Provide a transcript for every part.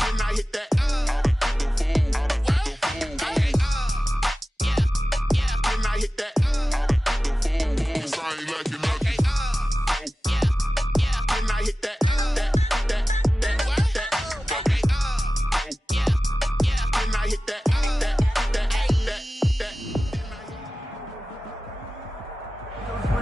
Then I hit that. Then I hit that. 'Cause I ain't like it nothing. Then I hit that.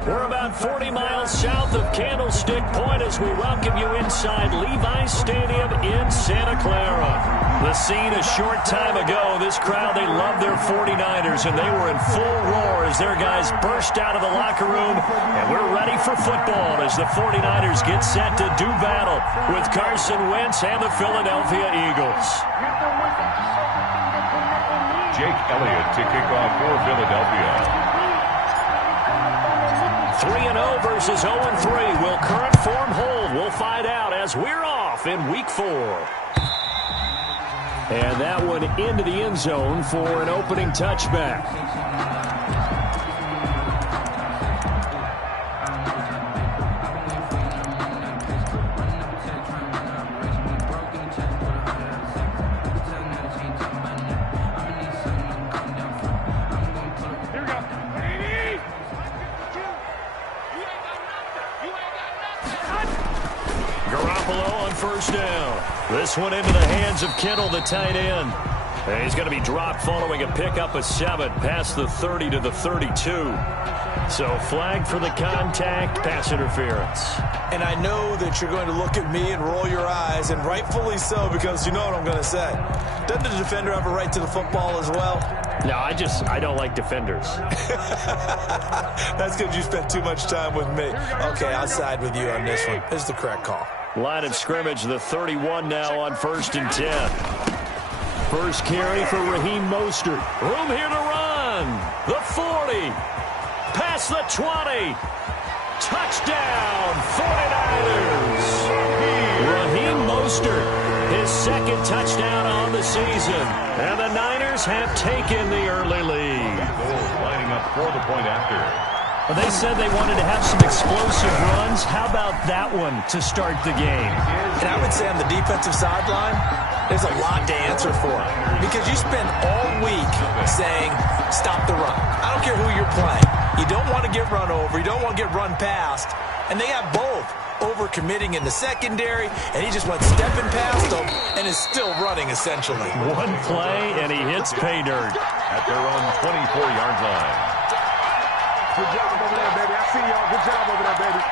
We're about 40 miles south of Candlestick Point as we welcome you inside Levi's Stadium in Santa Clara. The scene a short time ago, this crowd, they loved their 49ers, and they were in full roar as their guys burst out of the locker room. And we're ready for football as the 49ers get set to do battle with Carson Wentz and the Philadelphia Eagles. Jake Elliott to kick off for Philadelphia. 3-0 versus 0-3. Will current form hold? We'll find out as we're off in Week 4. And that one into the end zone for an opening touchback. First down. This one into the hands of Kittle, the tight end. And he's going to be dropped following a pickup of 7 past the 30 to the 32. So flag for the contact, pass interference. And I know that you're going to look at me and roll your eyes, and rightfully so, because you know what I'm going to say. Doesn't the defender have a right to the football as well? No, I don't like defenders. That's because you spent too much time with me. Okay, I'll side with you on this one. This is the correct call. Line of scrimmage, the 31 now on 1st and 10. First carry for Raheem Mostert. Room here to run. The 40. Past the 20. Touchdown, 49ers. Raheem Mostert, his second touchdown on the season. And the Niners have taken the early lead. Lining up for the point after. Well, they said they wanted to have some explosive runs. How about that one to start the game? And I would say on the defensive sideline, there's a lot to answer for. Because you spend all week saying, stop the run. I don't care who you're playing. You don't want to get run over. You don't want to get run past. And they have both. Overcommitting in the secondary, and he just went stepping past them and is still running, essentially. One play, and he hits pay dirt. At their own 24-yard line. Good job over there, baby. I see y'all. Good job over there, baby.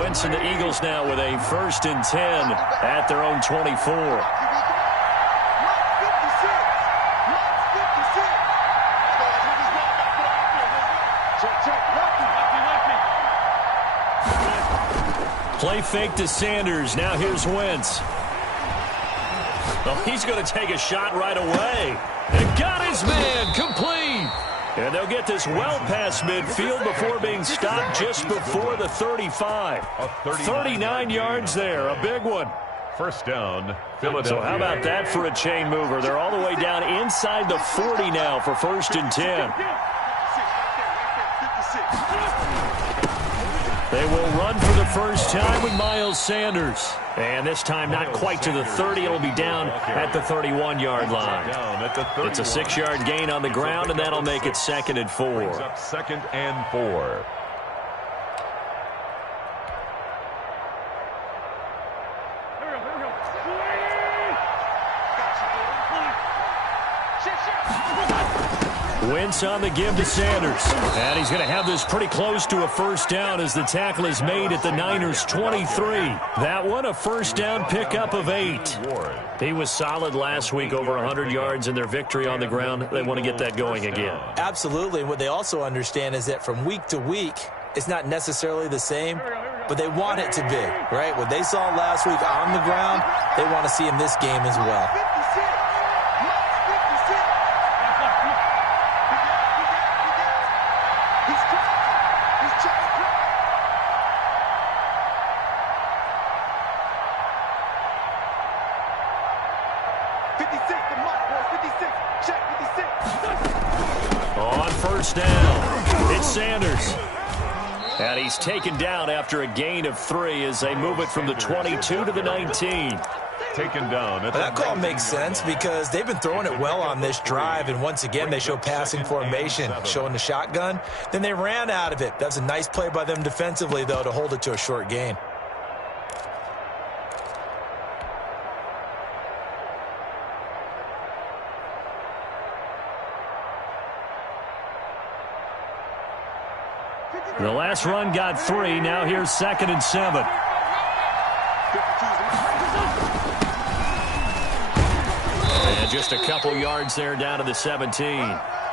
Wentz and the Eagles now with a 1st and 10 at their own 24. Play fake to Sanders. Now here's Wentz. Oh, he's going to take a shot right away. And got his man complete. And they'll get this well past midfield before being stopped just before the 35. 39 yards there, a big one. First down, Philadelphia. So how about that for a chain mover? They're all the way down inside the 40 now for 1st and 10. They will run for the first time with Miles Sanders. And this time not quite to the 30. It'll be down at the 31-yard line. It's a 6-yard gain on the ground, and that'll make it 2nd and 4. 2nd and 4. Wentz on the give to Sanders. And he's going to have this pretty close to a first down as the tackle is made at the Niners' 23. That one, a first down pickup of 8. He was solid last week, over 100 yards in their victory on the ground. They want to get that going again. Absolutely. And what they also understand is that from week to week, it's not necessarily the same, but they want it to be, right? What they saw last week on the ground, they want to see in this game as well. The mark was 56. Check 56. On first down, it's Sanders. And he's taken down after a gain of 3 as they move it from the 22 to the 19. Taken down. That call makes sense because they've been throwing it well on this drive, and once again they show passing formation, showing the shotgun. Then they ran out of it. That's a nice play by them defensively, though, to hold it to a short gain. The last run got 3. Now here's 2nd and 7. And just a couple yards there down to the 17.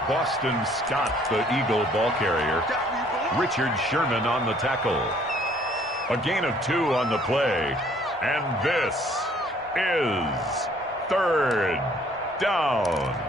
Boston Scott, the Eagle ball carrier. Richard Sherman on the tackle. A gain of 2 on the play. And this is 3rd down.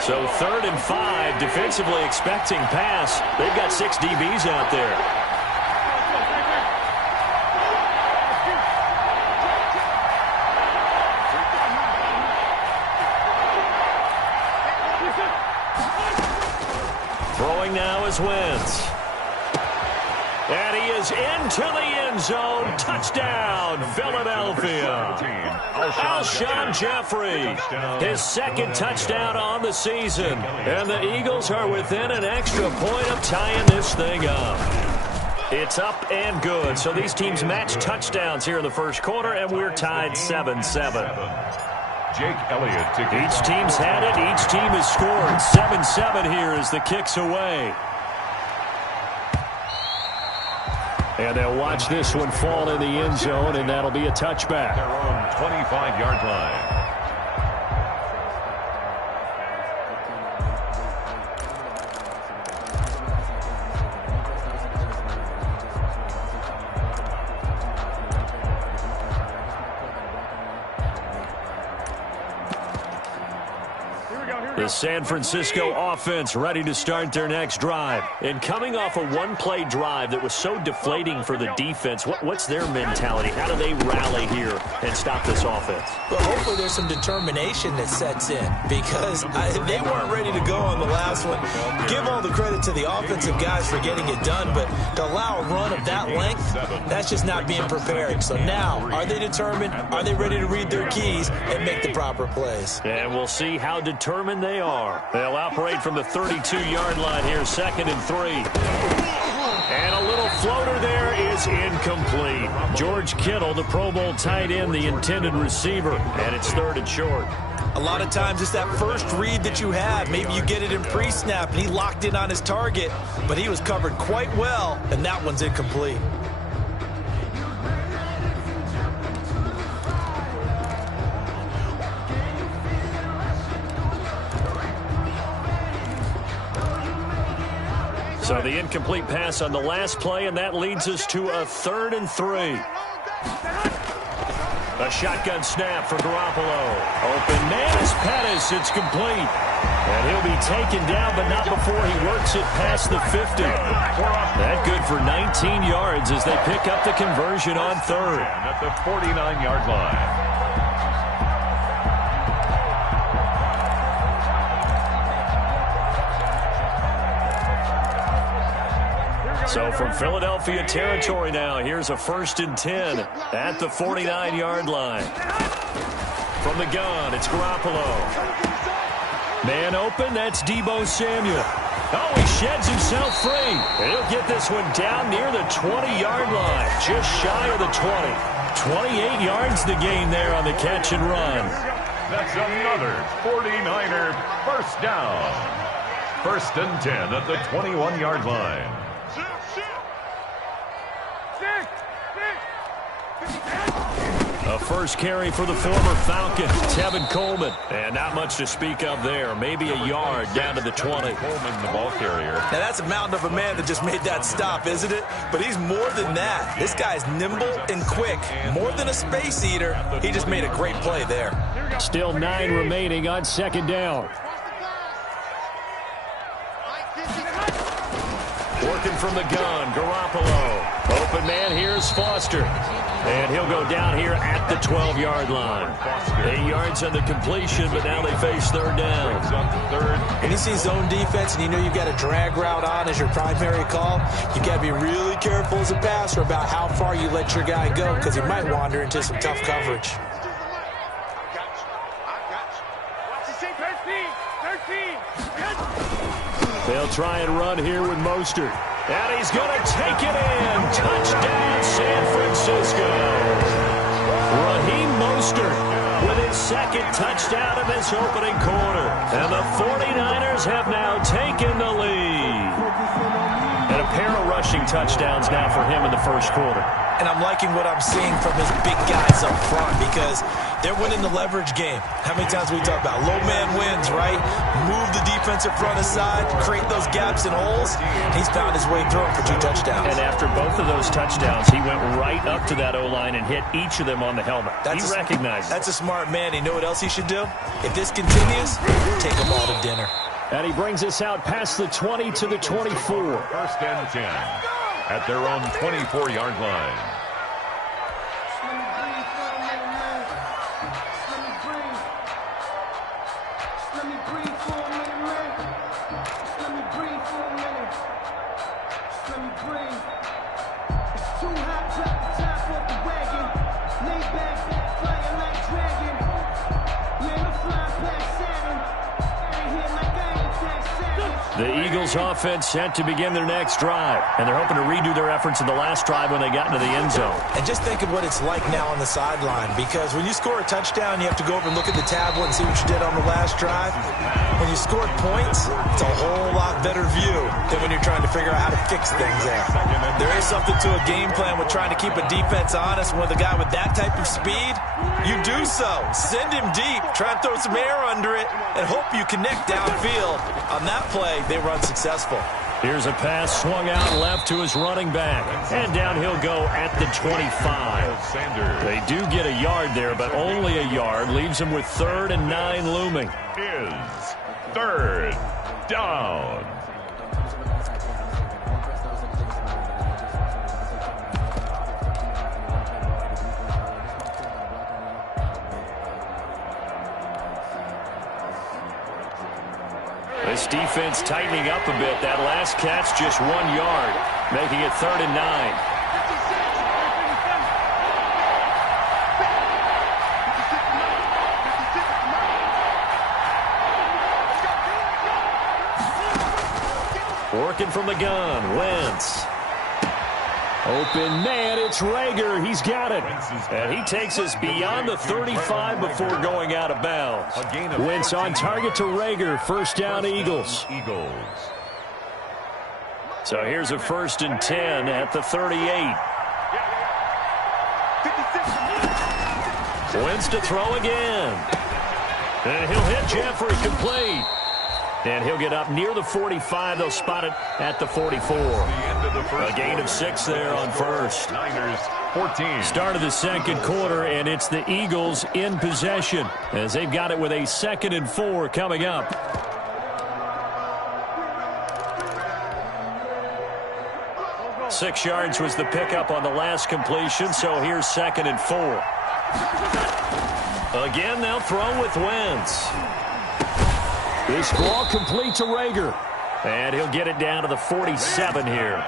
So 3rd and 5, defensively expecting pass. They've got 6 DBs out there. Throwing now is Wentz. And he is into the end zone. Touchdown, Philadelphia. Alshon Jeffrey, his 2nd touchdown on the season. And the Eagles are within an extra point of tying this thing up. It's up and good. So these teams match touchdowns here in the first quarter, and we're tied 7-7. Jake Elliott. Each team's had it. Each team has scored. 7-7 here as the kick's away. And they'll watch this one fall in the end zone, and that'll be a touchback. Their own 25-yard line. The San Francisco offense ready to start their next drive. And coming off a one-play drive that was so deflating for the defense, what's their mentality? How do they rally here and stop this offense? Well, hopefully there's some determination that sets in because they weren't ready to go on the last one. Give all the credit to the offensive guys for getting it done, but to allow a run of that length, that's just not being prepared. So now, are they determined? Are they ready to read their keys and make the proper plays? And we'll see how determined they are. They'll operate from the 32-yard line here, 2nd and 3. And a little floater there is incomplete. George Kittle, the Pro Bowl tight end, the intended receiver, and it's 3rd and short. A lot of times it's that first read that you have. Maybe you get it in pre-snap, and he locked in on his target, but he was covered quite well, and that one's incomplete. So the incomplete pass on the last play, and that leads us to a 3rd and 3. A shotgun snap for Garoppolo. Open man is Pettis. It's complete. And he'll be taken down, but not before he works it past the 50. That good for 19 yards as they pick up the conversion on 3rd. At the 49-yard line. So from Philadelphia territory now, here's a 1st and 10 at the 49-yard line. From the gun, it's Garoppolo. Man open, that's Deebo Samuel. Oh, he sheds himself free. And he'll get this one down near the 20-yard line, just shy of the 20. 28 yards to gain there on the catch and run. That's another 49er first down. 1st and 10 at the 21-yard line. A first carry for the former Falcon, Tevin Coleman. And not much to speak of there. Maybe a yard down to the 20. Coleman, the ball carrier. Now, that's a mountain of a man that just made that stop, isn't it? But he's more than that. This guy's nimble and quick. More than a space eater. He just made a great play there. Still 9 remaining on 2nd down. Working from the gun, Garoppolo. Open man, here's Foster. And he'll go down here at the 12-yard line. 8 yards on the completion, but now they face third down. When you see zone defense and you know you've got a drag route on as your primary call, you got to be really careful as a passer about how far you let your guy go because he might wander into some tough coverage. They'll try and run here with Mostert. And he's going to take it in. Touchdown, San Francisco. Raheem Mostert with his second touchdown of this opening quarter. And the 49ers have now taken the lead. And a pair of rushing touchdowns now for him in the first quarter. And I'm liking what I'm seeing from his big guys up front because they're winning the leverage game. How many times we talk about low man wins, right? Move the defensive front aside, create those gaps and holes. He's found his way through for 2 touchdowns. And after both of those touchdowns, he went right up to that O-line and hit each of them on the helmet. He recognized it. That's a smart man. You know what else he should do? If this continues, take them all to dinner. And he brings us out past the 20 to the 24. First and 10 at their own 24-yard line. The Eagles offense set to begin their next drive, and they're hoping to redo their efforts in the last drive when they got into the end zone. And just think of what it's like now on the sideline, because when you score a touchdown, you have to go over and look at the tablet and see what you did on the last drive. When you scored points, it's a whole lot better view than when you're trying to figure out how to fix things there. There is something to a game plan with trying to keep a defense honest. With a guy with that type of speed, you do so. Send him deep, try and throw some air under it, and hope you connect downfield. On that play, they were unsuccessful. Here's a pass swung out left to his running back. And down he'll go at the 25. They do get a yard there, but only a yard. Leaves them with 3rd and 9 looming. Is third down. This defense tightening up a bit. That last catch just 1 yard, making it 3rd and 9. Working from the gun, Wentz. Open man, it's Rager. He's got it. And he takes us beyond the 35 before going out of bounds. Wentz on target to Rager. First down, Eagles. So here's a 1st and 10 at the 38. Wentz to throw again. And he'll hit Jeffrey complete. And he'll get up near the 45. They'll spot it at the 44. A gain of 6 there on first. Niners 14. Start of the second quarter, and it's the Eagles in possession as they've got it with a 2nd and 4 coming up. Six yards was the pickup on the last completion, so here's 2nd and 4. Again, they'll throw with Wentz. This ball complete to Rager. And he'll get it down to the 47 here.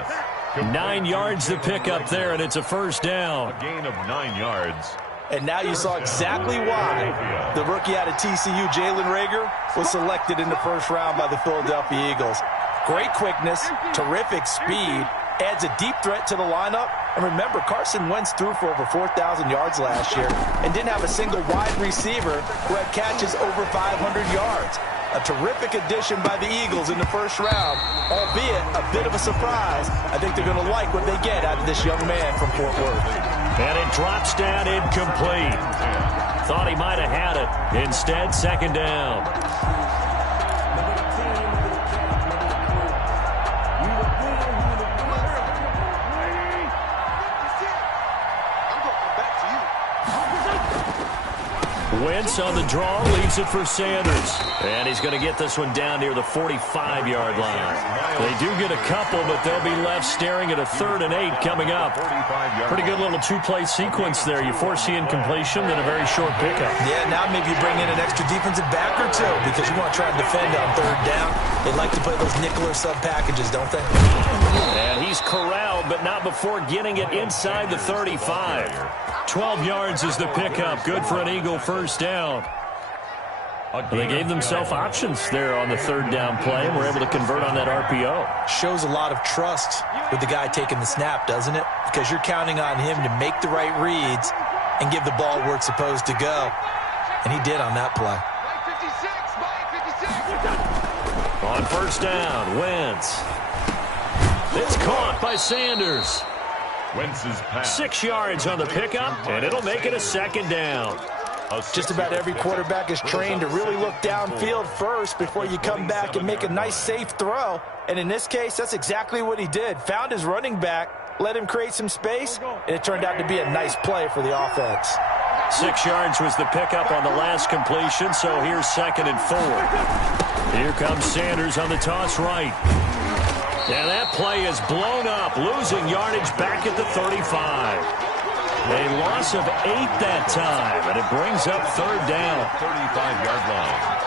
9 yards to pick up there, and it's a first down. A gain of 9 yards. And now you saw exactly why the rookie out of TCU, Jalen Rager, was selected in the first round by the Philadelphia Eagles. Great quickness, terrific speed, adds a deep threat to the lineup. And remember, Carson Wentz threw for over 4,000 yards last year and didn't have a single wide receiver who had catches over 500 yards. A terrific addition by the Eagles in the first round, albeit a bit of a surprise. I think they're going to like what they get out of this young man from Fort Worth. And it drops down incomplete. Thought he might have had it. Instead, 2nd down. Wentz on the draw, leaves it for Sanders. And he's going to get this one down near the 45-yard line. They do get a couple, but they'll be left staring at a 3rd and 8 coming up. Pretty good little two-play sequence there. You force the incompletion, then a very short pickup. Yeah, now maybe you bring in an extra defensive back or two because you want to try and defend on 3rd down. They like to play those nickel or sub packages, don't they? And he's corralled, but not before getting it inside the 35. 12 yards is the pickup. Good for an Eagle first down. They gave themselves options there on the 3rd down play and were able to convert on that RPO. Shows a lot of trust with the guy taking the snap, doesn't it? Because you're counting on him to make the right reads and give the ball where it's supposed to go. And he did on that play. On first down, Wentz. It's caught by Sanders. Wentz's pass. 6 yards on the pickup, and it'll make it a 2nd down. Just about every quarterback is trained to really look downfield first before you come back and make a nice, safe throw. And in this case, that's exactly what he did. Found his running back, let him create some space, and it turned out to be a nice play for the offense. 6 yards was the pickup on the last completion, so here's 2nd and 4. Here comes Sanders on the toss right. And that play is blown up, losing yardage back at the 35. A loss of 8 that time, and it brings up 3rd down. 35-yard line.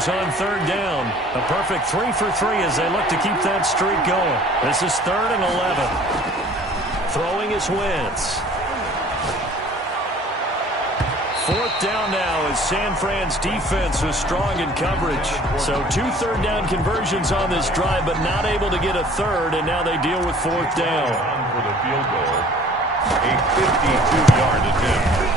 On 3rd down. A perfect 3 for 3 as they look to keep that streak going. This is 3rd and 11. Throwing is Wentz. 4th down now as San Fran's defense was strong in coverage. So 2 3rd down conversions on this drive, but not able to get a 3rd, and now they deal with 4th down. For the field goal, a 52-yard attempt.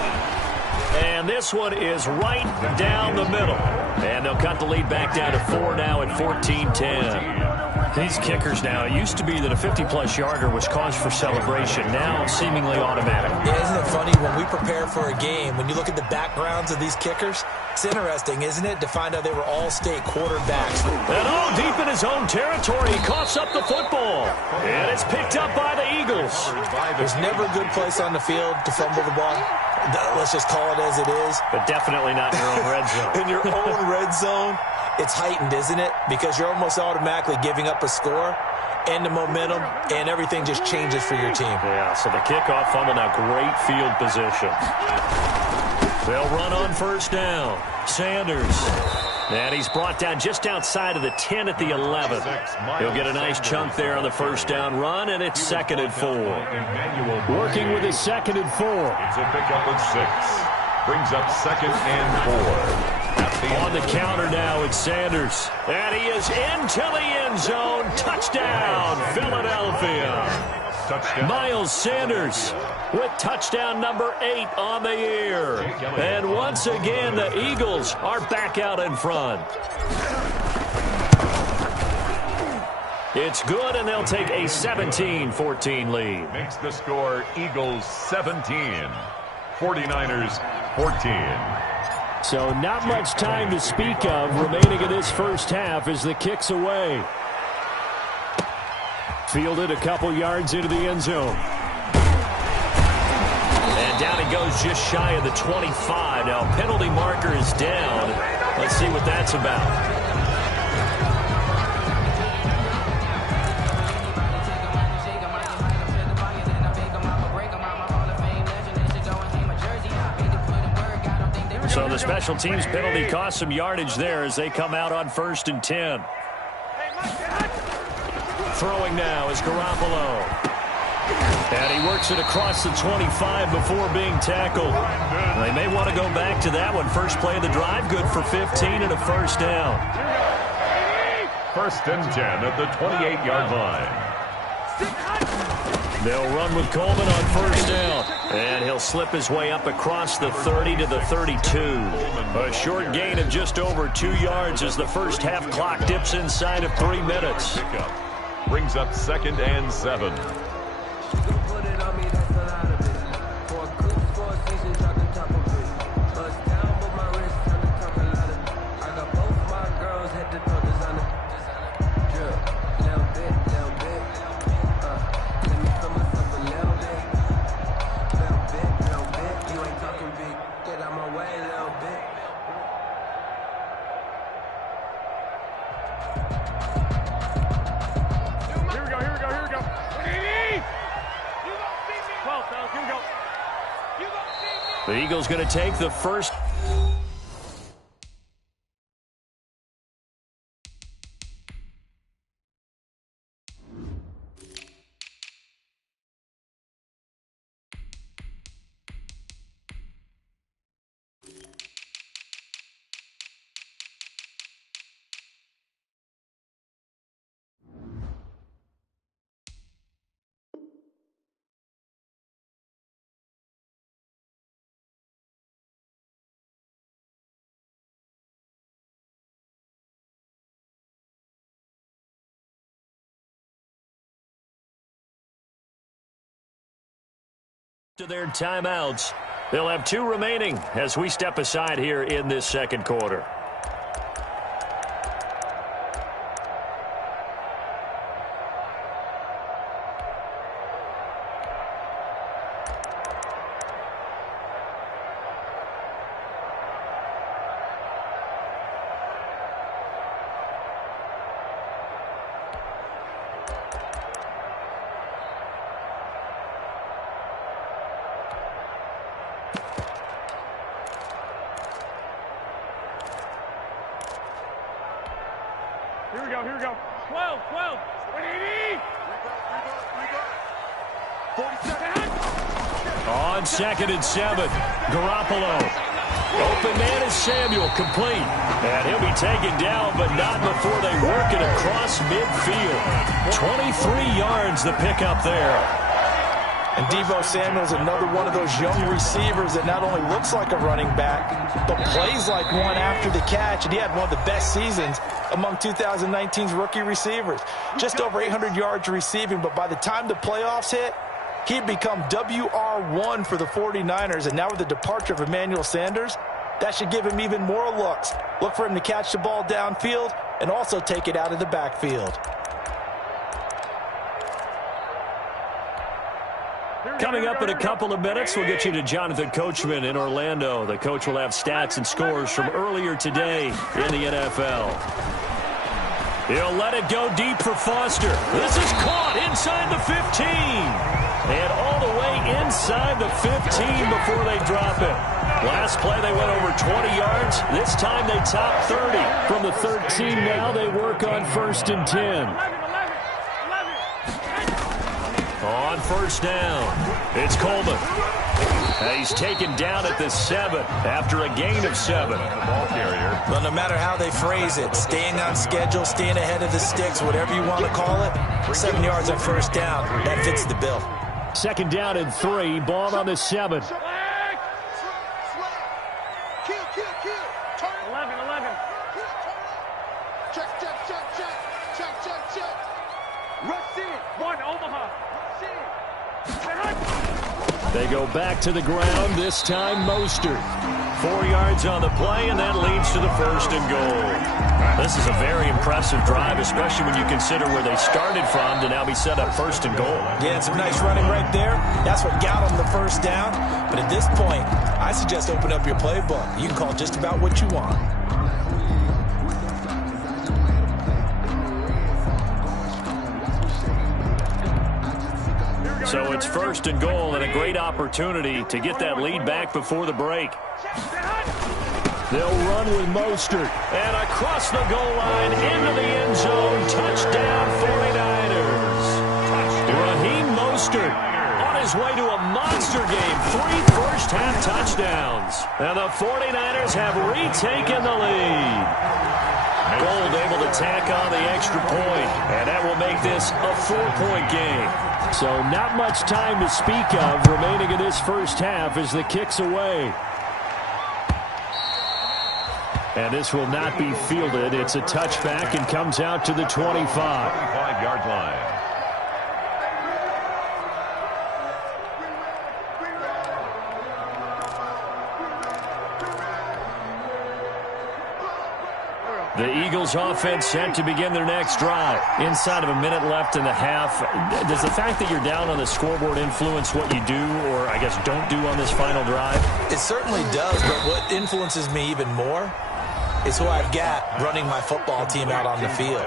And this one is right down the middle. And they'll cut the lead back down to 4 now at 14-10. These kickers now, it used to be that a 50-plus yarder was cause for celebration. Now seemingly automatic. Yeah, isn't it funny when we prepare for a game, when you look at the backgrounds of these kickers, it's interesting, isn't it, to find out they were all-state quarterbacks. And all deep in his own territory, he coughs up the football. And it's picked up by the Eagles. There's never a good place on the field to fumble the ball. Let's just call it as it is. But definitely not in your own red zone. In your own red zone, it's heightened, isn't it? Because you're almost automatically giving up a score and the momentum, and everything just changes for your team. Yeah, so the kickoff fumble, now great field position. They'll run on first down. Sanders. And he's brought down just outside of the 10 at the 11. He'll get a nice chunk there on the first down run, and it's 2nd and 4. Working with his 2nd and 4. It's a pickup of 6. Brings up 2nd and 4. On the counter now, it's Sanders. And he is into the end zone. Touchdown, Philadelphia. Touchdown. Miles Sanders with touchdown number 8 on the year. And once again, the Eagles are back out in front. It's good, and they'll take a 17-14 lead. Makes the score Eagles 17, 49ers 14. So not much time to speak of remaining in this first half as the kick's away. Fielded a couple yards into the end zone. And down he goes just shy of the 25. Now penalty marker is down. Let's see what that's about. So the special teams penalty cost some yardage there as they come out on 1st and 10. Throwing now is Garoppolo. And he works it across the 25 before being tackled. They may want to go back to that one. First play of the drive, good for 15 and a first down. 1st and 10 at the 28-yard line. They'll run with Coleman on first down. And he'll slip his way up across the 30 to the 32. A short gain of just over 2 yards as the first half clock dips inside of 3 minutes. Brings up 2nd and 7. The Eagles going to take the first. To their timeouts. They'll have 2 remaining as we step aside here in this second quarter. Here we go. 12. 47. On 2nd and 7, Garoppolo. Open man is Samuel, complete. And he'll be taken down, but not before they work it across midfield. 23 yards the pickup there. And Deebo Samuel's another one of those young receivers that not only looks like a running back, but plays like one after the catch. And he had one of the best seasons among 2019's rookie receivers. Just over 800 yards receiving, but by the time the playoffs hit, he'd become WR1 for the 49ers. And now with the departure of Emmanuel Sanders, that should give him even more looks. Look for him to catch the ball downfield and also take it out of the backfield. Coming up in a couple of minutes, we'll get you to Jonathan Coachman in Orlando. The coach will have stats and scores from earlier today in the NFL. He'll let it go deep for Foster. This is caught inside the 15. And all the way inside the 15 before they drop it. Last play, they went over 20 yards. This time they top 30. From the 13 now, they work on 1st and 10. On 1st down, it's Coleman. He's taken down at the 7 after a gain of 7. The ball carrier. Well, no matter how they phrase it, staying on schedule, staying ahead of the sticks, whatever you want to call it, 7 yards on 1st down, that fits the bill. 2nd down and 3, ball on the 7. Kill. Turn. 11. Check. Rush in. 1, Omaha. They go back to the ground, this time Mostert. 4 yards on the play, and that leads to the 1st and goal. This is a very impressive drive, especially when you consider where they started from to now be set up 1st and goal. Yeah, some nice running right there. That's what got them the 1st down. But at this point, I suggest open up your playbook. You can call just about what you want. So it's 1st and goal and a great opportunity to get that lead back before the break. They'll run with Mostert. And across the goal line into the end zone. Touchdown 49ers. Raheem Mostert on his way to a monster game. 3 first-half touchdowns. And the 49ers have retaken the lead. Gold able to tack on the extra point, and that will make this a 4-point game. So not much time to speak of remaining in this first half as the kick's away. And this will not be fielded. It's a touchback and comes out to the 25. 25-yard line. The Eagles offense set to begin their next drive. Inside of a minute left in the half, does the fact that you're down on the scoreboard influence what you do, or I guess don't do on this final drive? It certainly does, but what influences me even more is who I've got running my football team out on the field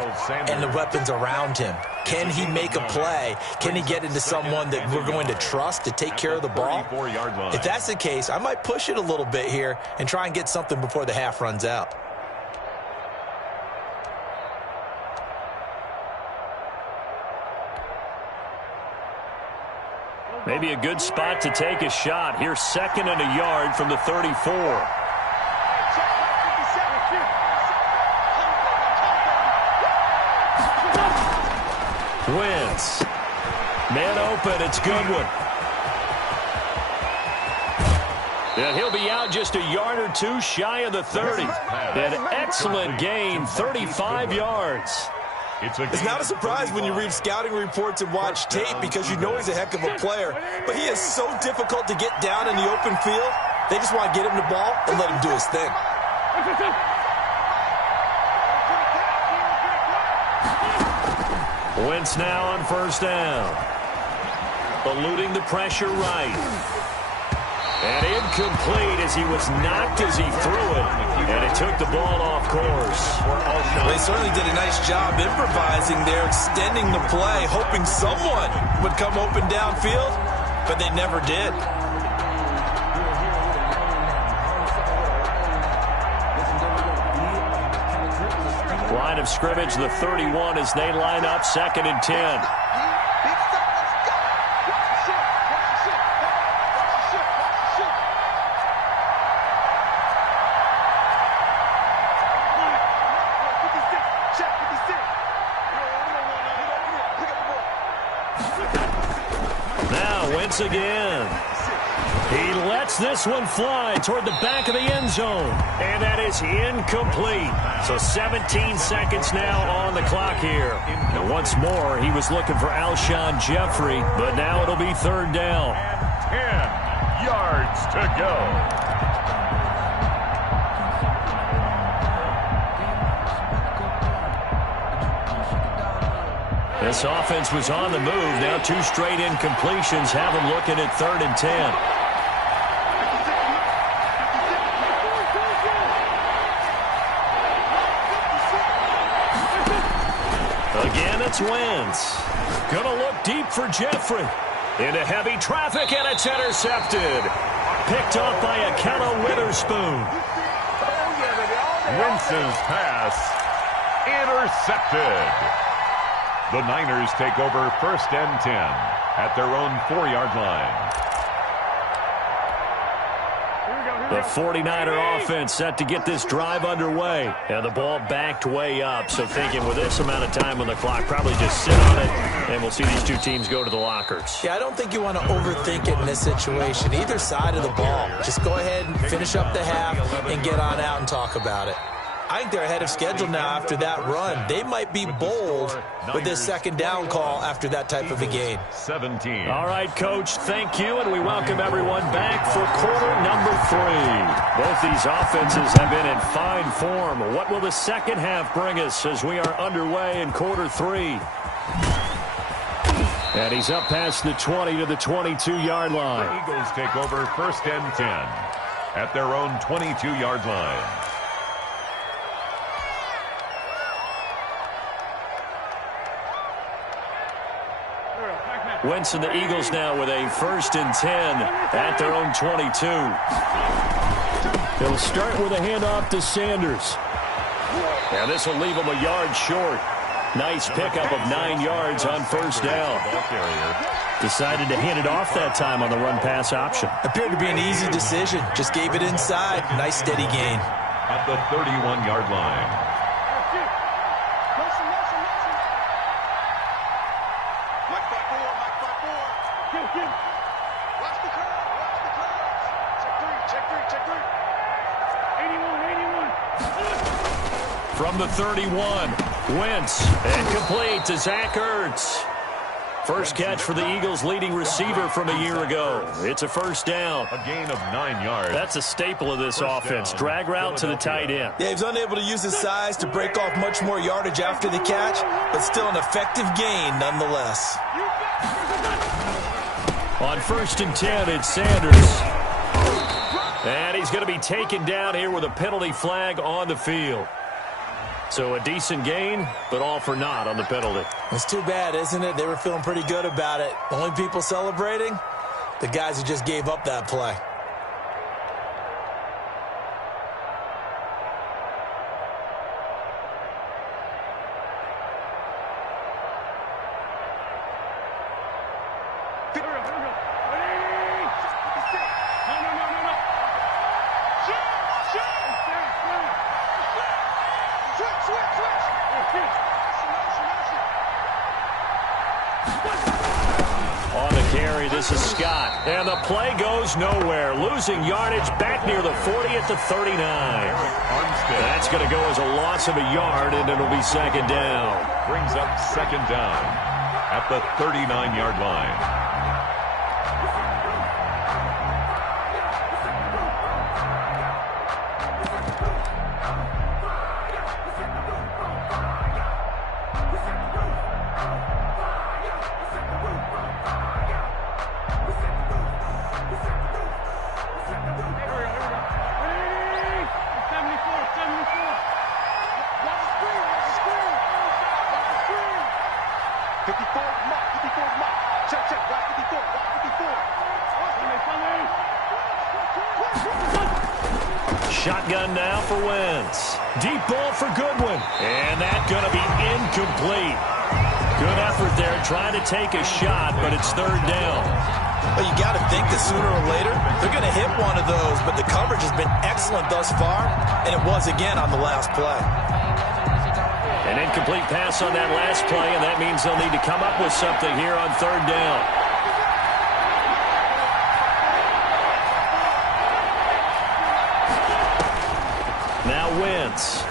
and the weapons around him. Can he make a play? Can he get into someone that we're going to trust to take care of the ball? If that's the case, I might push it a little bit here and try and get something before the half runs out. Maybe a good spot to take a shot. Here's 2nd and a yard from the 34. Wentz. Man open. It's Goodwin. And he'll be out just a yard or two shy of the 30. An excellent gain, 35 yards. It's not a surprise when you read scouting reports and watch tape because you know he's a heck of a player. But he is so difficult to get down in the open field. They just want to get him the ball and let him do his thing. Wentz now on 1st down. Eluding the pressure right. And incomplete as he was knocked as he threw it. And it took the ball off course. They certainly did a nice job improvising there, extending the play, hoping someone would come open downfield, but they never did. Line of scrimmage, the 31 as they line up 2nd and 10. Again. He lets this one fly toward the back of the end zone. And that is incomplete. So 17 seconds now on the clock here. And once more, he was looking for Alshon Jeffrey, but now it'll be 3rd down. 10 yards to go. This offense was on the move. Now 2 straight incompletions have them looking at 3rd and 10. Again, it's Wentz. Gonna look deep for Jeffrey. Into heavy traffic, and it's intercepted. Picked off by Akello Witherspoon. Wentz's pass intercepted. The Niners take over 1st and 10 at their own 4-yard line. The 49er offense set to get this drive underway. And the ball backed way up. So thinking with this amount of time on the clock, probably just sit on it, and we'll see these two teams go to the lockers. Yeah, I don't think you want to overthink it in this situation. Either side of the ball. Just go ahead and finish up the half and get on out and talk about it. I think they're ahead of schedule now after that run. They might be bold with this 2nd down call after that type of a gain. 17. All right, Coach, thank you, and we welcome everyone back for quarter number 3. Both these offenses have been in fine form. What will the second half bring us as we are underway in quarter 3? And he's up past the 20 to the 22-yard line. The Eagles take over 1st and 10 at their own 22-yard line. Wentz and the Eagles now with a 1st and 10 at their own 22. They'll start with a handoff to Sanders. And this will leave him a yard short. Nice pickup of 9 yards on 1st down. Decided to hand it off that time on the run-pass option. Appeared to be an easy decision. Just gave it inside. Nice steady gain. At the 31-yard line. Watch the curve. Check three. 81. From the 31, Wentz, and complete to Zach Ertz. First catch for the Eagles' leading receiver from a year ago. It's a first down. A gain of 9 yards. That's a staple of this offense. Drag route to the tight end. Yeah, he's unable to use his size to break off much more yardage after the catch, but still an effective gain nonetheless. On 1st and 10, it's Sanders. And he's going to be taken down here with a penalty flag on the field. So a decent gain, but all for naught on the penalty. It's too bad, isn't it? They were feeling pretty good about it. The only people celebrating, the guys who just gave up that play. On the carry, this is Scott. And the play goes nowhere. Losing yardage back near the 40 at the 39. That's going to go as a loss of a yard, and it'll be second down. Brings up second down at the 39-yard line. Shotgun now for Wentz. Deep ball for Goodwin. And that's going to be incomplete. Good effort there trying to take a shot, but it's third down. Well, you got to think that sooner or later they're going to hit one of those, but the coverage has been excellent thus far, and it was again on the last play. An incomplete pass on that last play, and that means they'll need to come up with something here on third down. Now Wentz.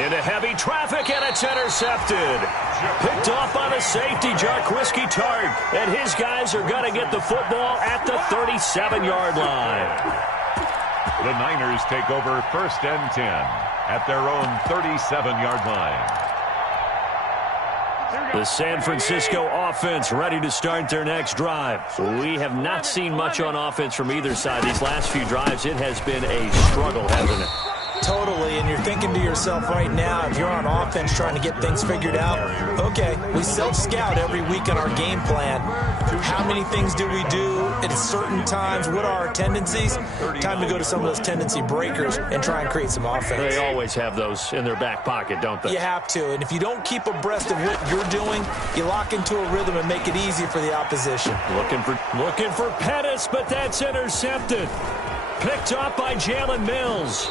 Into heavy traffic, and it's intercepted. Picked off by the safety, Jarquiski Tart. And his guys are going to get the football at the 37-yard line. The Niners take over 1st and 10 at their own 37-yard line. The San Francisco offense ready to start their next drive. We have not seen much on offense from either side. These last few drives, it has been a struggle, hasn't it? Totally, and you're thinking to yourself right now, if you're on offense trying to get things figured out, okay, we self-scout every week on our game plan. How many things do we do at certain times? What are our tendencies? Time to go to some of those tendency breakers and try and create some offense. They always have those in their back pocket, don't they? You have to, and if you don't keep abreast of what you're doing, you lock into a rhythm and make it easy for the opposition. Looking for Pettis, but that's intercepted. Picked up by Jalen Mills.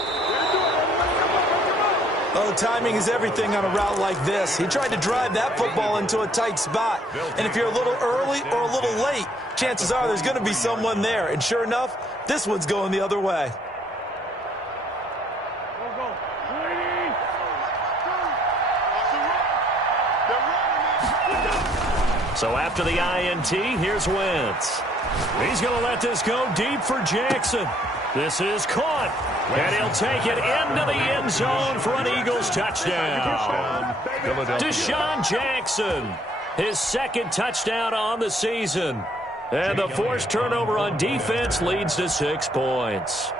Oh, timing is everything on a route like this. He tried to drive that football into a tight spot. And if you're a little early or a little late, chances are there's going to be someone there. And sure enough, this one's going the other way. So after the INT, here's Wentz. He's going to let this go deep for Jackson. This is caught, and he'll take it into the end zone for an Eagles touchdown. Deshaun Jackson, his second touchdown on the season. And the forced turnover on defense leads to 6 points.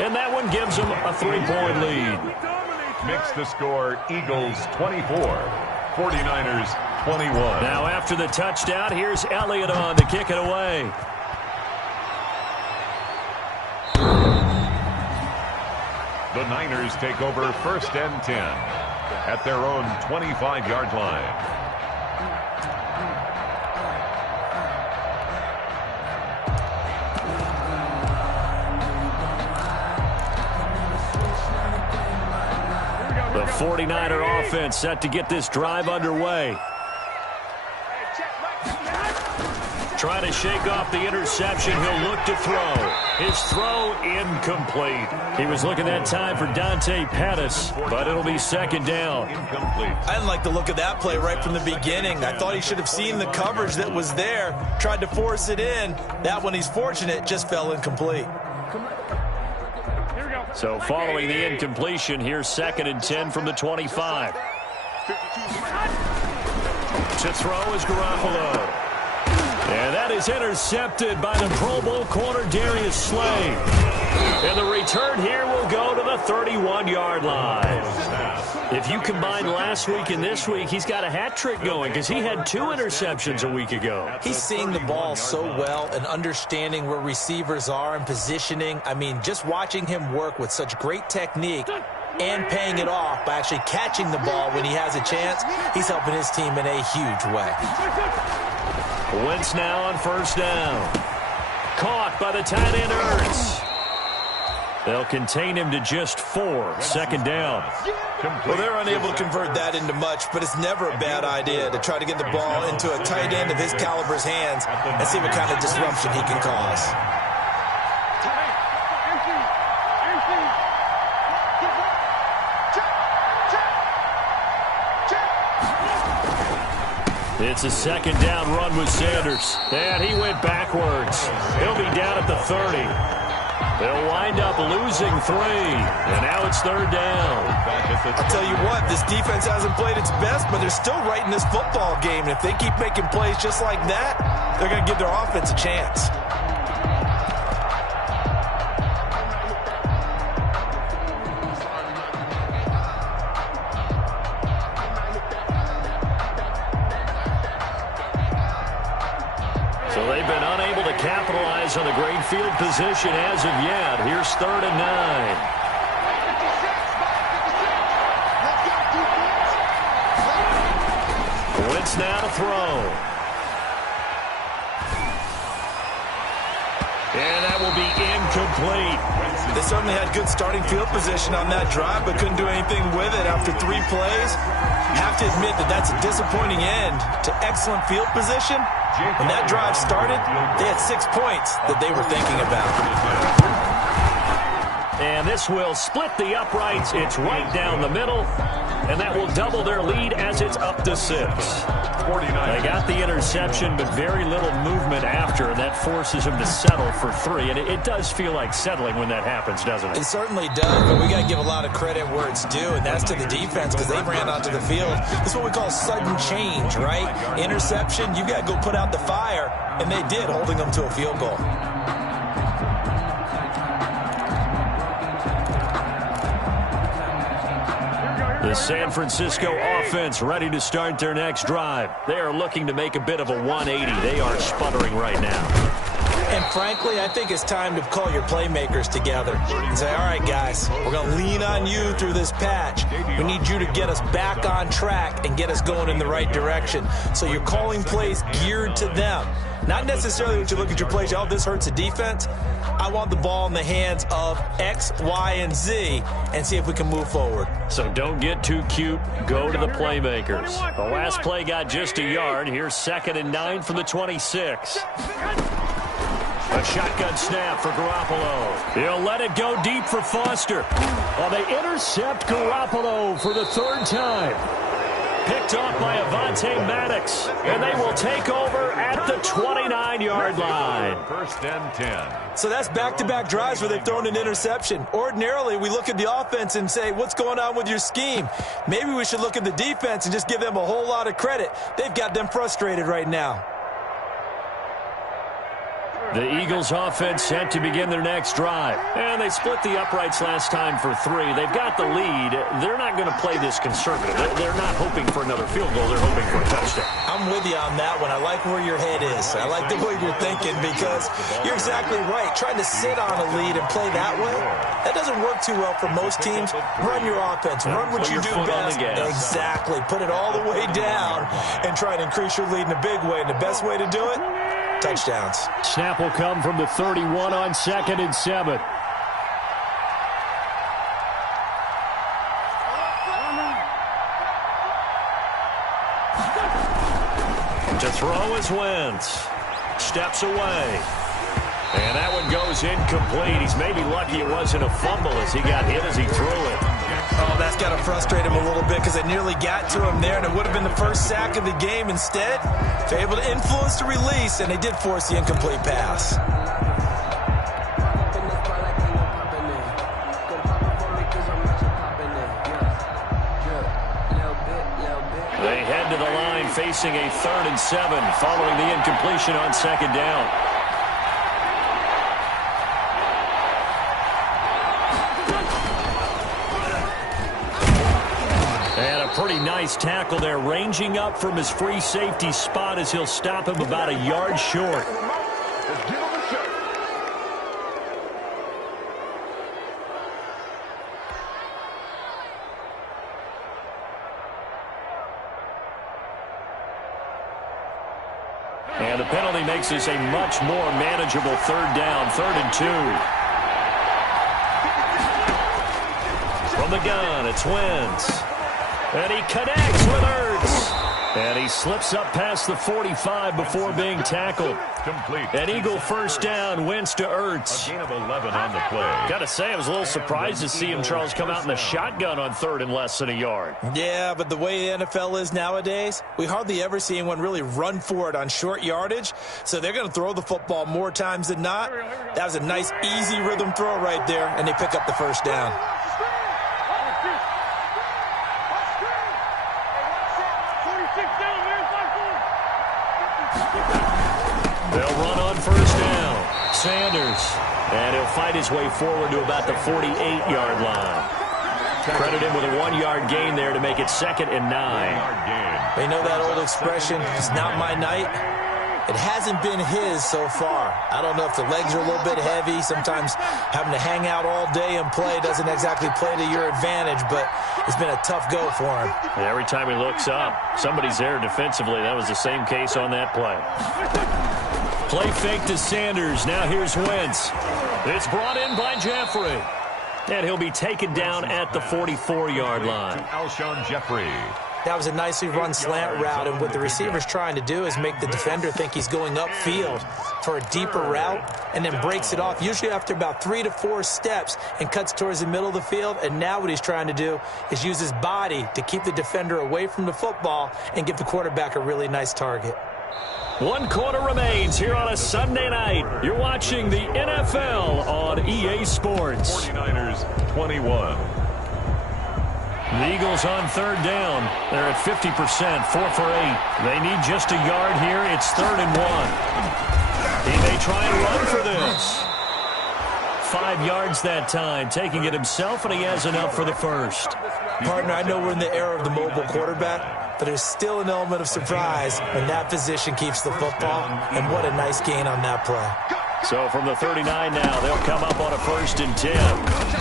And that one gives them a 3-point lead. Makes the score Eagles 24, 49ers 21. Now after the touchdown, here's Elliott on to kick it away. The Niners take over 1st and 10 at their own 25-yard line. The 49er offense set to get this drive underway. trying to shake off the interception. He'll look to throw. His throw incomplete. He was looking that time for Dante Pettis, but it'll be second down. I didn't like the look of that play right from the beginning. I thought he should have seen the coverage that was there, tried to force it in. That one, he's fortunate, just fell incomplete. So following the incompletion, here's 2nd and 10 from the 25. To throw is Garoppolo. And that is intercepted by the Pro Bowl corner Darius Slay. And the return here will go to the 31-yard line. If you combine last week and this week, he's got a hat trick going because he had 2 interceptions a week ago. He's seeing the ball so well and understanding where receivers are and positioning. I mean, just watching him work with such great technique and paying it off by actually catching the ball when he has a chance, he's helping his team in a huge way. Wentz now on first down. Caught by the tight end Ertz. They'll contain him to just 4. Second down. Well, they're unable to convert that into much, but it's never a bad idea to try to get the ball into a tight end of his caliber's hands and see what kind of disruption he can cause. It's a second down run with Sanders. And he went backwards. He'll be down at the 30. They'll wind up losing 3. And now it's 3rd down. I'll tell you what, this defense hasn't played its best, but they're still right in this football game. And if they keep making plays just like that, they're going to give their offense a chance. Capitalize on the great field position as of yet. Here's 3rd and 9. Wentz now to throw. And that will be incomplete. They certainly had good starting field position on that drive, but couldn't do anything with it after 3 plays. Have to admit that that's a disappointing end to excellent field position. When that drive started, they had 6 points that they were thinking about. And this will split the uprights. It's right down the middle. And that will double their lead as it's up to 6. They got the interception, but very little movement after, and that forces them to settle for 3. And it does feel like settling when that happens, doesn't it? It certainly does, but we got to give a lot of credit where it's due, and that's to the defense because they ran onto the field. This is what we call sudden change, right? Interception, you got to go put out the fire, and they did, holding them to a field goal. The San Francisco offense ready to start their next drive. They are looking to make a bit of a 180. They are sputtering right now. And frankly, I think it's time to call your playmakers together and say, all right, guys, we're going to lean on you through this patch. We need you to get us back on track and get us going in the right direction. So you're calling plays geared to them. Not necessarily when you look at your plays, oh, this hurts the defense. I want the ball in the hands of X, Y, and Z and see if we can move forward. So don't get too cute. Go to the playmakers. The last play got just a yard. Here's 2nd and 9 from the 26. A shotgun snap for Garoppolo. He'll let it go deep for Foster. Well, they intercept Garoppolo for the 3rd time. Picked off by Avonte Maddox. And they will take over at the 29-yard line. 1st and 10. So that's back-to-back drives where they've thrown an interception. Ordinarily, we look at the offense and say, what's going on with your scheme? Maybe we should look at the defense and just give them a whole lot of credit. They've got them frustrated right now. The Eagles offense set to begin their next drive. And they split the uprights last time for 3. They've got the lead. They're not going to play this conservative. They're not hoping for another field goal. They're hoping for a touchdown. I'm with you on that one. I like where your head is. I like the way you're thinking because you're exactly right. Trying to sit on a lead and play that way, that doesn't work too well for most teams. Run your offense. Run what you do best. Exactly. Put it all the way down and try to increase your lead in a big way. And the best way to do it, touchdowns. Snap will come from the 31 on 2nd and 7. To throw is Wentz. steps away. And that one goes incomplete. He's maybe lucky it wasn't a fumble as he got hit as he threw it. Oh, that's got to frustrate him a little bit because it nearly got to him there, and it would have been the first sack of the game. Instead, they're able to influence the release, and they did force the incomplete pass. They head to the line facing a 3rd and 7 following the incompletion on 2nd down. And a pretty nice tackle there, ranging up from his free safety spot as he'll stop him about a yard short. Let's give him a shot. And the penalty makes this a much more manageable 3rd down, 3rd and 2. From the gun, it's Wentz. And he connects with Ertz. And he slips up past the 45 before being tackled. Complete. An Eagle first down, Wentz to Ertz. A gain of 11 on the play. Got to say, I was a little surprised to see him, Charles, come out in the shotgun on 3rd and less than a yard. Yeah, but the way the NFL is nowadays, we hardly ever see anyone really run for it on short yardage. So they're going to throw the football more times than not. That was a nice, easy rhythm throw right there, and they pick up the first down. They'll run on first down. Sanders. And he'll fight his way forward to about the 48-yard line. Credit him with a 1-yard gain there to make it 2nd and 9. They know that old expression, it's not my night. It hasn't been his so far. I don't know if the legs are a little bit heavy. Sometimes having to hang out all day and play doesn't exactly play to your advantage, but it's been a tough go for him. And every time he looks up, somebody's there defensively. That was the same case on that play. Play fake to Sanders. Now here's Wentz. It's brought in by Jeffrey. And he'll be taken down at the 44-yard line. Alshon Jeffrey. That was a nicely run slant route, and what the receiver's trying to do is make the defender think he's going upfield for a deeper route and then breaks it off, usually after about 3 to 4 steps, and cuts towards the middle of the field. And now what he's trying to do is use his body to keep the defender away from the football and give the quarterback a really nice target. 1 quarter remains here on a Sunday night. You're watching the NFL on EA Sports. 49ers 21. The Eagles on 3rd down. They're at 50%, 4 for 8. They need just a yard here. It's 3rd and 1. He may try and run for this. 5 yards that time, taking it himself, and he has enough for the first. Partner, I know we're in the era of the mobile quarterback, but there's still an element of surprise when that position keeps the football, and what a nice gain on that play. So from the 39 now, they'll come up on a 1st and 10.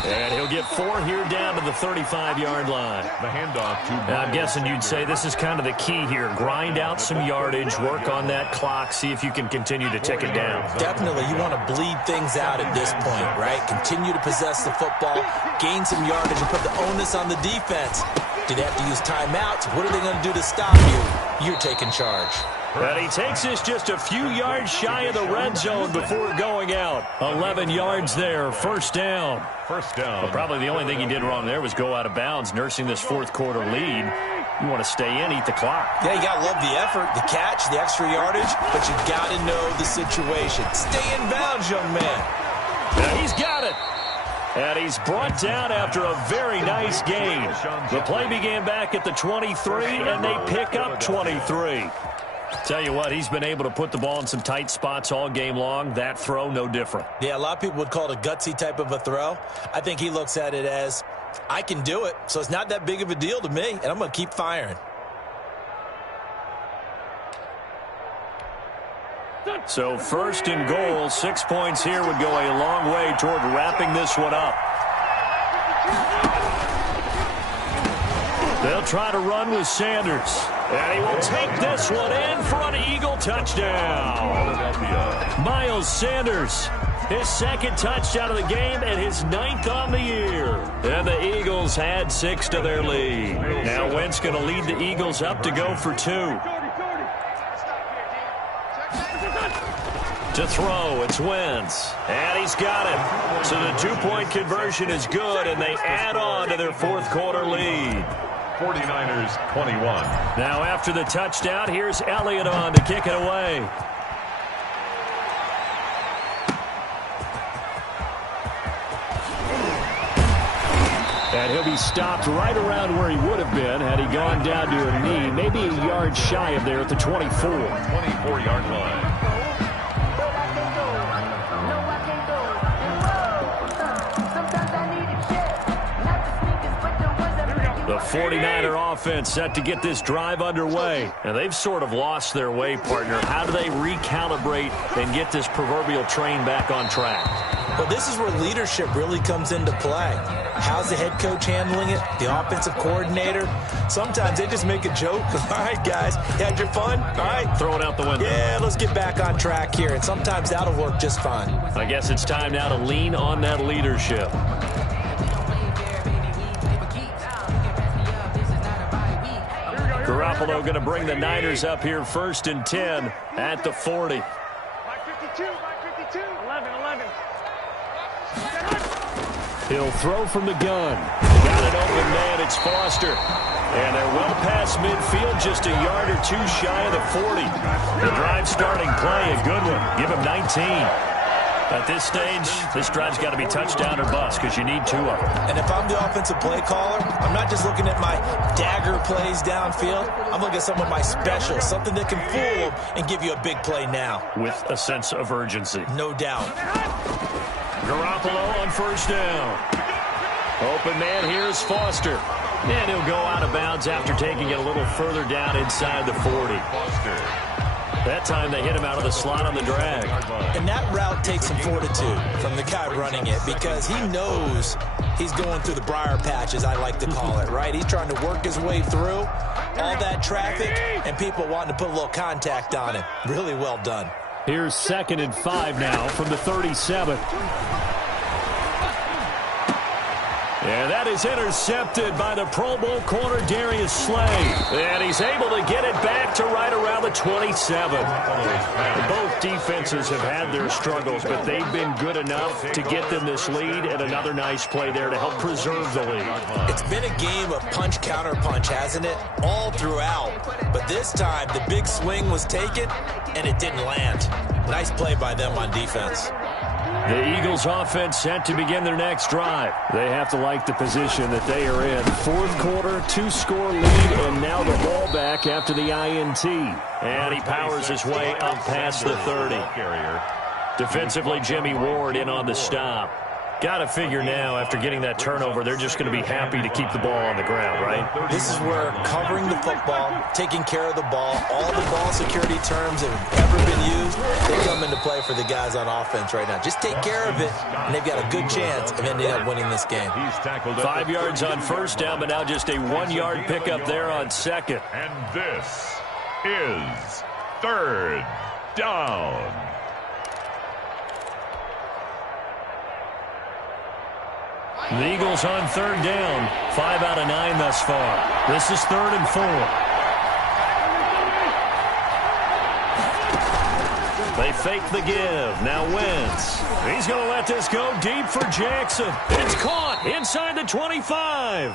And he'll get 4 here down to the 35-yard line. The handoff to Now, I'm guessing you'd say this is kind of the key here. Grind out some yardage, work on that clock, see if you can continue to tick it down. Definitely, you want to bleed things out at this point, right? Continue to possess the football, gain some yardage, and put the onus on the defense. Do they have to use timeouts? What are they going to do to stop you? You're taking charge. And he takes this just a few yards shy of the red zone before going out. 11 yards there, 1st down. First down. But probably the only thing he did wrong there was go out of bounds, nursing this 4th quarter lead. You want to stay in, eat the clock. Yeah, you got to love the effort, the catch, the extra yardage, but you got to know the situation. Stay in bounds, young man. Now he's got it. And he's brought down after a very nice gain. The play began back at the 23, and they pick up 23. Tell you what, he's been able to put the ball in some tight spots all game long. That throw, no different. Yeah, a lot of people would call it a gutsy type of a throw. I think he looks at it as, I can do it, so it's not that big of a deal to me, and I'm going to keep firing. So 1st and goal, 6 points here would go a long way toward wrapping this one up. They'll try to run with Sanders. And he will take this one in for an Eagle touchdown. Miles Sanders, his 2nd touchdown of the game and his 9th on the year. And the Eagles add 6 to their lead. Now Wentz going to lead the Eagles up to go for 2. To throw, it's Wentz. And he's got it. So the 2-point conversion is good, and they add on to their fourth quarter lead. 49ers 21. Now after the touchdown, here's Elliott on to kick it away. And he'll be stopped right around where he would have been had he gone down to a knee, maybe a yard shy of there at the 24. 24-yard line. The 49er offense set to get this drive underway. And they've sort of lost their way, partner. How do they recalibrate and get this proverbial train back on track? Well, this is where leadership really comes into play. How's the head coach handling it? The offensive coordinator? Sometimes they just make a joke. All right, guys, you had your fun? All right. Throw it out the window. Yeah, let's get back on track here. And sometimes that'll work just fine. I guess it's time now to lean on that leadership. Garoppolo going to bring the Niners up here 1st and 10 at the 40. 52, 11. He'll throw from the gun. Got an open man. It's Foster. And they're well past midfield, just a yard or two shy of the 40. The drive starting play, a good one. Give him 19. At this stage, this drive's got to be touchdown or bust because you need 2 of them. And if I'm the offensive play caller, I'm not just looking at my dagger plays downfield. I'm looking at some of my specials, something that can fool them and give you a big play now. With a sense of urgency. No doubt. Garoppolo on 1st down. Open man, here's Foster. And he'll go out of bounds after taking it a little further down inside the 40. That time they hit him out of the slot on the drag. And that route takes some fortitude from the guy running it because he knows he's going through the briar patch, as I like to call it, right? He's trying to work his way through all that traffic and people wanting to put a little contact on him. Really well done. Here's 2nd and 5 now from the 37. And that is intercepted by the Pro Bowl corner, Darius Slay. And he's able to get it back to right around the 27. Both defenses have had their struggles, but they've been good enough to get them this lead, and another nice play there to help preserve the lead. It's been a game of punch-counter-punch, hasn't it? All throughout. But this time, the big swing was taken, and it didn't land. Nice play by them on defense. The Eagles offense set to begin their next drive. They have to like the position that they are in. 4th quarter, 2-score lead, and now the ball back after the INT. And he powers his way up past the 30. Defensively, Jimmy Ward in on the stop. Got to figure now, after getting that turnover, they're just going to be happy to keep the ball on the ground, right? This is where covering the football, taking care of the ball, all the ball security terms that have ever been used, they come into play for the guys on offense right now. Just take care of it, and they've got a good chance of ending up winning this game. 5 yards on 1st down, but now just a 1-yard pickup there on 2nd. And this is 3rd down. The Eagles on 3rd down. 5 out of 9 thus far. This is 3rd and 4. They fake the give. Now Wentz. He's going to let this go deep for Jackson. It's caught inside the 25.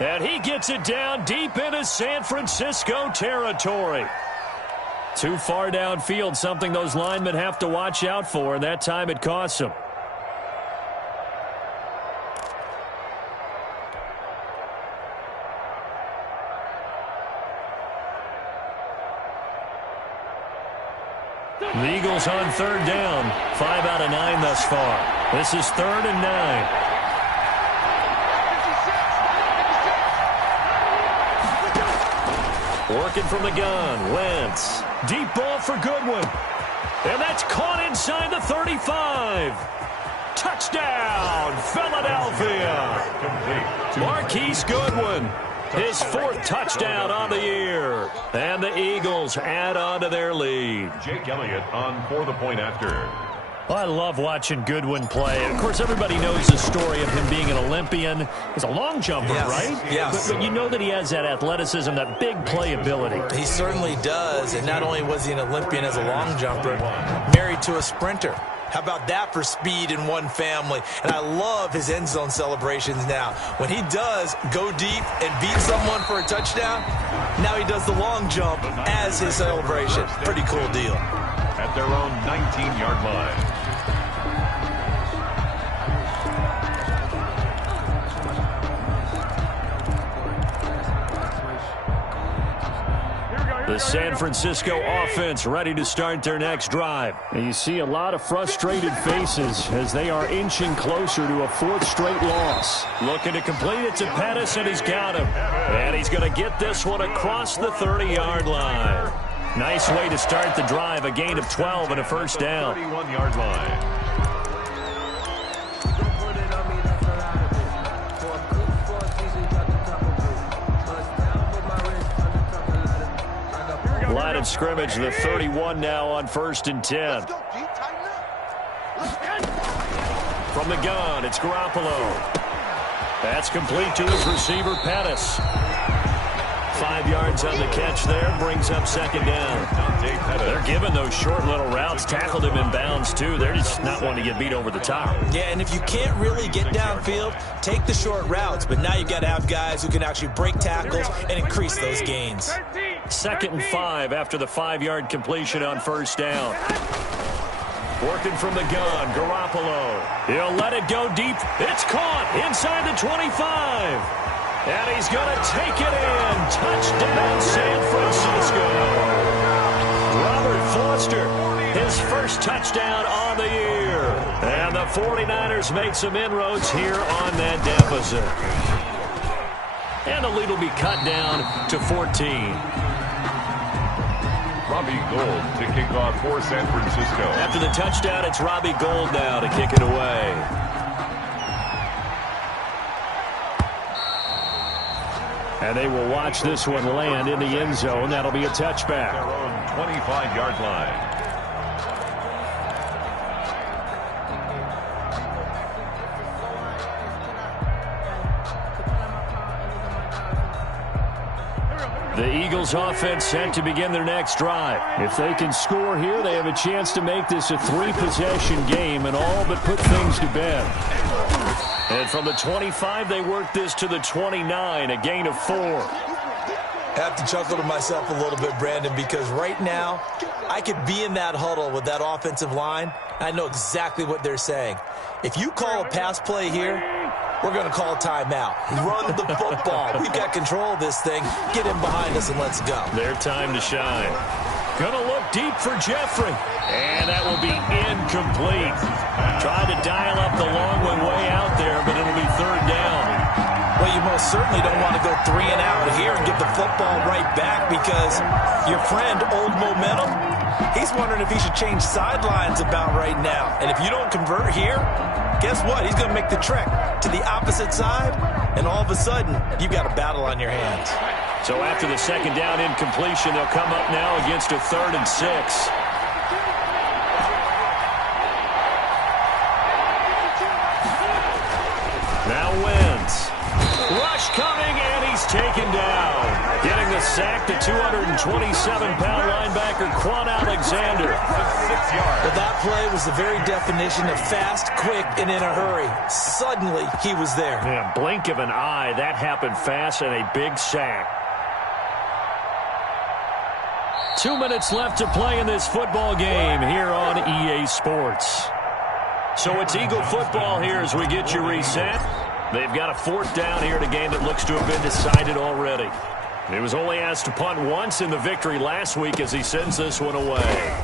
And he gets it down deep into San Francisco territory. Too far downfield, something those linemen have to watch out for, and that time it costs them. The Eagles on 3rd down. 5 out of 9 thus far. This is 3rd and 9. Working from the gun. Wentz. Deep ball for Goodwin. And that's caught inside the 35. Touchdown, Philadelphia. Marquise Goodwin. His 4th touchdown on the year. And the Eagles add on to their lead. Jake Elliott on for the point after. Well, I love watching Goodwin play. Of course, everybody knows the story of him being an Olympian. He's a long jumper, right? Yes. But you know that he has that athleticism, that big playability. He certainly does. And not only was he an Olympian as a long jumper, married to a sprinter. How about that for speed in one family? And I love his end zone celebrations now. When he does go deep and beat someone for a touchdown, now he does the long jump as his celebration. Pretty cool deal. At their own 19-yard line. The San Francisco offense ready to start their next drive. And you see a lot of frustrated faces as they are inching closer to a fourth straight loss. Looking to complete it to Pettis, and he's got him. And he's going to get this one across the 30-yard line. Nice way to start the drive, a gain of 12 and a first down. 31-yard line. Line of scrimmage, the 31 now on 1st and 10. From the gun, it's Garoppolo. That's complete to his receiver, Pettis. 5 yards on the catch there, brings up second down. They're giving those short little routes, tackled him in bounds too. They're just not wanting to get beat over the top. Yeah, and if you can't really get downfield, take the short routes. But now you've got to have guys who can actually break tackles and increase those gains. 2nd and 5 after the 5-yard completion on first down. Working from the gun, Garoppolo. He'll let it go deep. It's caught inside the 25. And he's going to take it in. Touchdown, San Francisco. Robert Foster, his first touchdown on the year. And the 49ers make some inroads here on that deficit. And the lead will be cut down to 14. Robbie Gould to kick off for San Francisco. After the touchdown, it's Robbie Gould now to kick it away. And they will watch this one land in the end zone. That'll be a touchback. Their own 25-yard line. The Eagles offense set to begin their next drive. If they can score here, they have a chance to make this a 3-possession game and all but put things to bed. And from the 25, they work this to the 29, a gain of 4. I have to chuckle to myself a little bit, Brandon, because right now I could be in that huddle with that offensive line. I know exactly what they're saying. If you call a pass play here, we're going to call a timeout. Run the football. We've got control of this thing. Get him behind us and let's go. Their time to shine. Going to look deep for Jeffrey. And that will be incomplete. Tried to dial up the long one way out there, but it'll be third down. Well, you most certainly don't want to go 3 and out here and give the football right back because your friend, Old Momentum, he's wondering if he should change sidelines about right now. And if you don't convert here, guess what? He's going to make the trek to the opposite side, and all of a sudden, you've got a battle on your hands. So after the second down incompletion, they'll come up now against a 3rd and 6. Now Wentz. Rush coming, and he's taken down. Getting the sack, the 227-pound linebacker, Quan Alexander. 6 yards. But that play was the very definition of fast, quick, and in a hurry. Suddenly, he was there. Yeah, blink of an eye. That happened fast, and a big sack. 2 minutes left to play in this football game here on EA Sports. So it's Eagle football here as we get you reset. They've got a 4th down here in a game that looks to have been decided already. He was only asked to punt once in the victory last week as he sends this one away.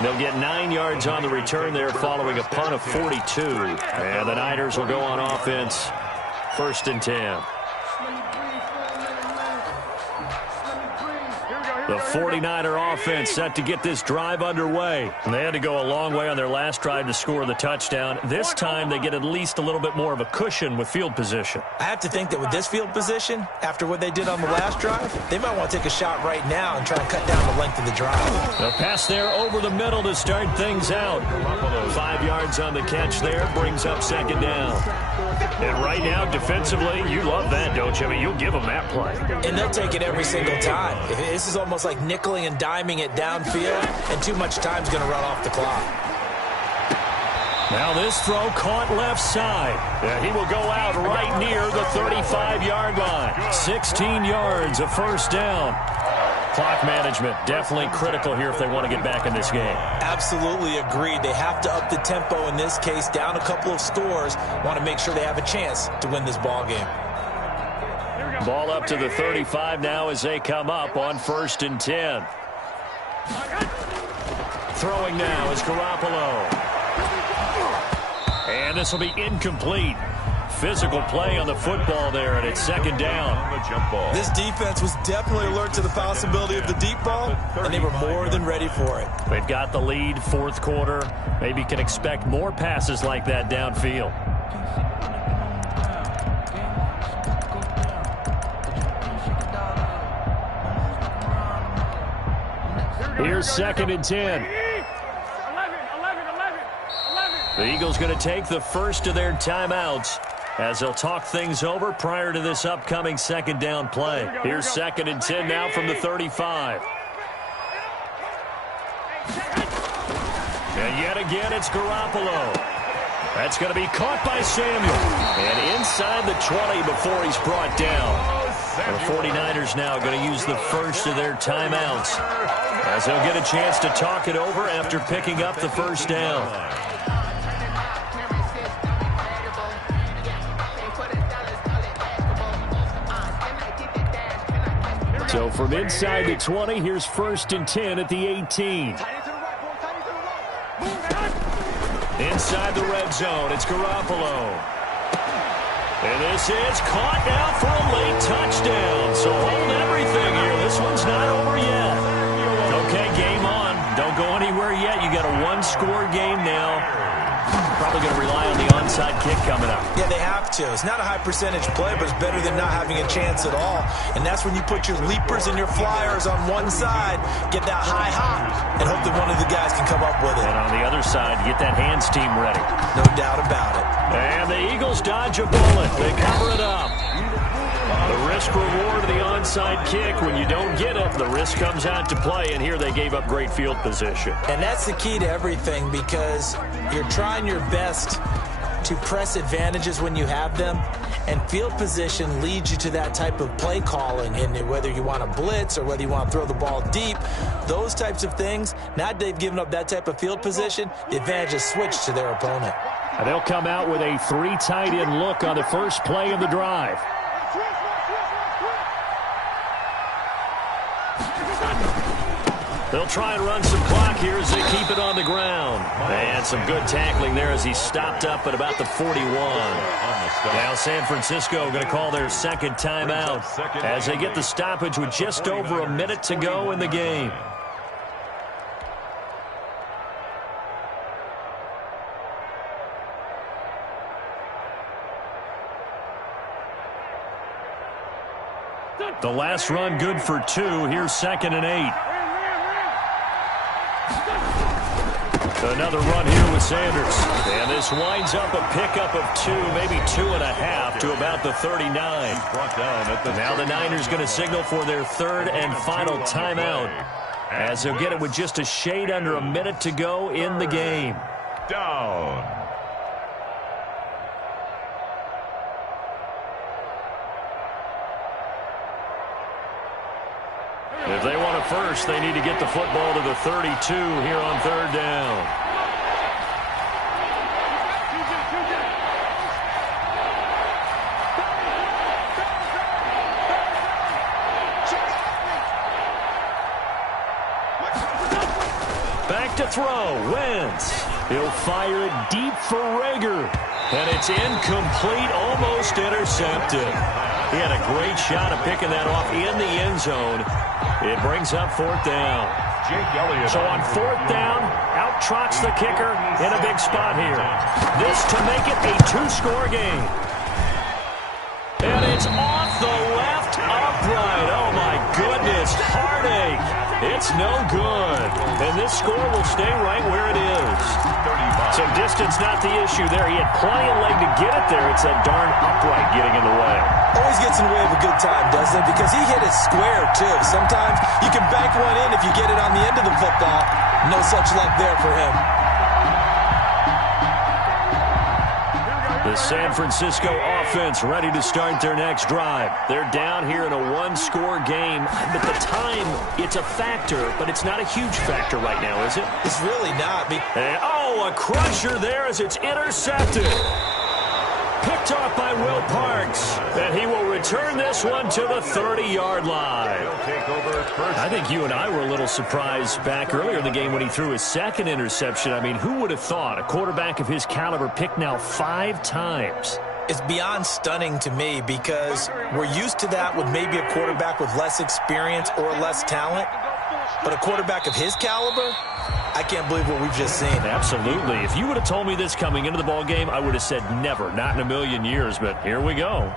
They'll get 9 yards on the return there following a punt of 42. And the Niners will go on offense, 1st and 10. Here we go. The 49er offense set to get this drive underway. And they had to go a long way on their last drive to score the touchdown. This time they get at least a little bit more of a cushion with field position. I have to think that with this field position, after what they did on the last drive, they might want to take a shot right now and try and cut down the length of the drive. The pass there over the middle to start things out. 5 yards on the catch there brings up second down. And right now, defensively, you love that, don't you? I mean, you'll give them that play. And they'll take it every single time. This is almost like nickeling and diming it downfield, and too much time's going to run off the clock. Now this throw caught left side. He will go out right near the 35-yard line. 16 yards, a first down. Clock management definitely critical here if they want to get back in this game. Absolutely agreed. They have to up the tempo in this case, down a couple of scores. Want to make sure they have a chance to win this ball game. Ball up to the 35 now as they come up on 1st and 10. Throwing now is Garoppolo. And this will be incomplete. Physical play on the football there, and it's second down. This defense was definitely alert to the possibility of the deep ball, and they were more than ready for it. They've got the lead, fourth quarter. Maybe can expect more passes like that downfield. Here's 2nd and 10. The Eagles going to take the first of their timeouts as they'll talk things over prior to this upcoming second down play. Here's 2nd and 10 now from the 35. And yet again, it's Garoppolo. That's going to be caught by Samuel. And inside the 20 before he's brought down. The 49ers now going to use the first of their timeouts as they'll get a chance to talk it over after picking up the first down. So from inside the 20, here's 1st and 10 at the 18. Inside the red zone, it's Garoppolo. And this is caught now for a late touchdown. So hold everything here. This one's not over yet. Okay, game on. Don't go anywhere yet. You got a one-score game now. Probably going to rely on the onside kick coming up. Yeah, they have to. It's not a high percentage play, but it's better than not having a chance at all. And that's when you put your leapers and your flyers on one side, get that high hop, and hope that one of the guys can come up with it. And on the other side, get that hands team ready. No doubt about it. And the Eagles dodge a bullet. They cover it up. The risk-reward of the onside kick, when you don't get it, the risk comes out to play, and here they gave up great field position. And that's the key to everything, because you're trying your best to press advantages when you have them, and field position leads you to that type of play calling. And whether you want to blitz or whether you want to throw the ball deep, those types of things, now that they've given up that type of field position, the advantage is switched to their opponent. And they'll come out with a 3 tight end look on the first play of the drive. They'll try and run some clock here as they keep it on the ground. And some good tackling there as he stopped up at about the 41. Now San Francisco going to call their second timeout as they get the stoppage with just over a minute to go in the game. The last run good for 2. Here's 2nd and 8. Another run here with Sanders. And this winds up a pickup of 2, maybe 2.5 to about the 39. Now the Niners going to signal for their third and final timeout as they'll get it with just a shade under a minute to go in the game. Down. If they want a first, they need to get the football to the 32 here on third down. Back to throw. Wentz. He'll fire it deep for Rager. And it's incomplete, almost intercepted. He had a great shot at picking that off in the end zone. It brings up 4th down. Jake Elliott. So on 4th down, out trots the kicker in a big spot here. This to make it a 2-score game. And it's off the left upright. Oh, my goodness. Heartache. It's no good. And this score will stay right where it is. 35. So distance not the issue there. He had plenty of leg to get it there. It's that darn upright getting in the way. Always gets in the way of a good time, doesn't it? Because he hit it square, too. Sometimes you can bank one in if you get it on the end of the football. No such luck there for him. The San Francisco offense ready to start their next drive. They're down here in a 1-score game. At the time, it's a factor, but it's not a huge factor right now, is it? It's really not. And, a crusher there as it's intercepted. Picked off by Will Parks. And he will return this one to the 30-yard line. I think you and I were a little surprised back earlier in the game when he threw his second interception. I mean, who would have thought a quarterback of his caliber picked now 5 times? It's beyond stunning to me because we're used to that with maybe a quarterback with less experience or less talent. But a quarterback of his caliber, I can't believe what we've just seen. Absolutely. If you would have told me this coming into the ball game, I would have said never, not in a million years. But here we go.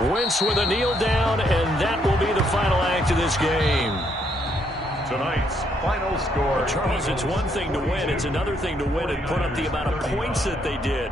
Wentz with a kneel down, and that will be the final act of this game. Tonight's final score. Charles, it's one thing to win. It's another thing to win and put up the amount of points that they did.